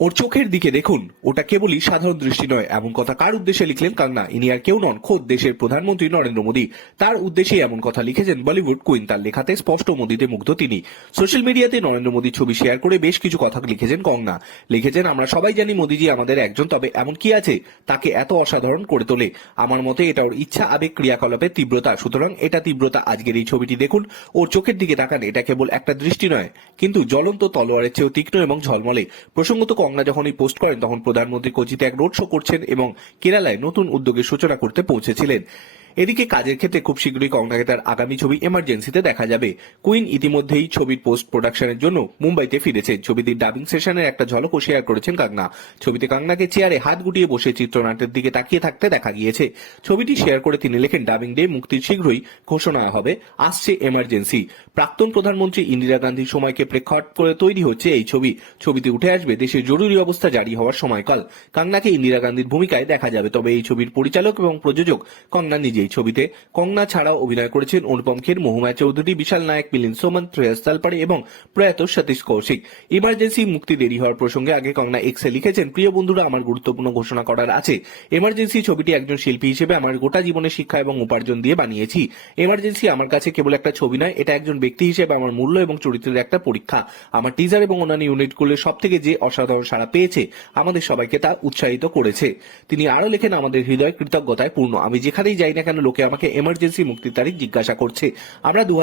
ওর চোখের দিকে দেখুন। ওটা কেবলই সাধারণ দৃষ্টি নয়। এমন কথা কার উদ্দেশ্যে লিখলেন কাঙ্গনা ইনি আর কেউ নন। খোদ দেশের প্রধানমন্ত্রী নরেন্দ্র মোদী। তার উদ্দেশ্যে এমন কথা লিখেছেন বলিউড কুইন। তার লেখাতে স্পষ্ট মোদীতে মুগ্ধ তিনি। সোশ্যাল মিডিয়াতে নরেন্দ্র মোদী ছবি শেয়ার করে বেশ কিছু কথা লিখেছেন কঙ্গনা। লিখেছেন, আমরা সবাই জানি মোদীজি আমাদের একজন, তবে এমন কি আছে? তাকে এত অসাধারণ করে তোলে। আমার মতে এটা ওর ইচ্ছা, আবেগ, ক্রিয়াকলাপের তীব্রতা। সুতরাং এটা তীব্রতা। আজকের এই ছবিটি দেখুন। ওর চোখের দিকে তাকান। এটা কেবল একটা দৃষ্টি নয়, কিন্তু জ্বলন্ত তলোয়ারের চেয়েও তীক্ষ্ণ এবং ঝলমলে। প্রসঙ্গত কংনা যখন এই পোস্ট করেন, তখন প্রধানমন্ত্রী কোচিতে এক রোড শো করছেন এবং কেরালায় নতুন উদ্যোগের সূচনা করতে পৌঁছেছিলেন। এদিকে কাজের ক্ষেত্রে খুব শীঘ্রই কংনাকে তার আগামী ছবি এমার্জেন্সিতে দেখা যাবে। কুইন ইতিমধ্যেই ছবির পোস্ট প্রোডাকশনের জন্য মুম্বাইতে ফিরেছে। ছবিটির ডাবিং সেশনের একটা ঝলকও শেয়ার করেছেন কাংনা ছবিতে কাংনাকে চেয়ারে হাত গুটিয়ে বসে চিত্রনাট্যের দিকে তাকিয়ে থাকতে দেখা গিয়েছে। ছবিটি শেয়ার করে তিনি লেখেন, ডাবিং ডে মুক্তির শীঘ্রই ঘোষণা হবে, আসছে এমার্জেন্সি। প্রাক্তন প্রধানমন্ত্রী ইন্দিরা গান্ধীর সময়কে প্রেক্ষাপট করে তৈরি হচ্ছে এই ছবি। ছবিতে উঠে আসবে দেশের জরুরি অবস্থা জারি হওয়ার সময়কাল। কাংনাকে ইন্দিরা গান্ধীর ভূমিকায় দেখা যাবে, তবে এই ছবির পরিচালক এবং প্রযোজক কংনা নিজেই ছবিতে কংনা ছাড়াও অভিনয় করেছেন অনুপম খের মহুমা চৌধুরী, বিশাল নায়ক মিলিন সোমন, শ্রেয়স তালপাড়ে এবং প্রয়াত সতীশ কৌশিক। ইমার্জেন্সি মুক্তি দেরি হওয়ার প্রসঙ্গে আগে কংনা এক্সে লিখেছেন, প্রিয় বন্ধুরা, আমার গুরুত্বপূর্ণ ঘোষণা করার আছে। এমার্জেন্সি ছবিটি একজন শিল্পী হিসেবে আমার গোটা জীবনে শিক্ষা এবং উপার্জন দিয়ে বানিয়েছি। এমার্জেন্সি আমার কাছে কেবল একটা ছবি নয়, এটা একজন ব্যক্তি হিসেবে আমার মূল্য এবং চরিত্রের একটা পরীক্ষা। আমার টিজার এবং অন্যান্য ইউনিটগুলো সব থেকে যে অসাধারণ সাড়া পেয়েছে, আমাদের সবাইকে তা উৎসাহিত করেছে। তিনি আরও লেখেন, আমাদের হৃদয় কৃতজ্ঞতায় পূর্ণ। আমি যেখানেই যাই না কেন লোকে আমাকে এমার্জেন্সি মুক্তির তারিখ জিজ্ঞাসা করছে? আমরা দু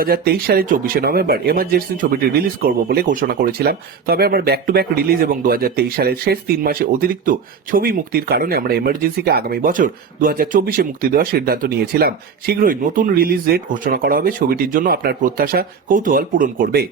সালের চব্বিশে নভেম্বর এমার্জেন্সি ছবিটি রিলিজ করব বলে ঘোষণা করেছিলাম। তবে আমার ব্যাক টু ব্যাক রিলিজ এবং দু হাজার তেইশ সালের শেষ তিন মাসে অতিরিক্ত ছবি মুক্তির কারণে আমরা এমার্জেন্সিকে আগামী বছর দু চব্বিশে মুক্তি দেওয়ার সিদ্ধান্ত নিয়েছিলাম। শীঘ্রই নতুন রিলিজ ডেট ঘোষণা করা হবে। ছবিটির জন্য আপনার প্রত্যাশা, কৌতূহল পূরণ করবে।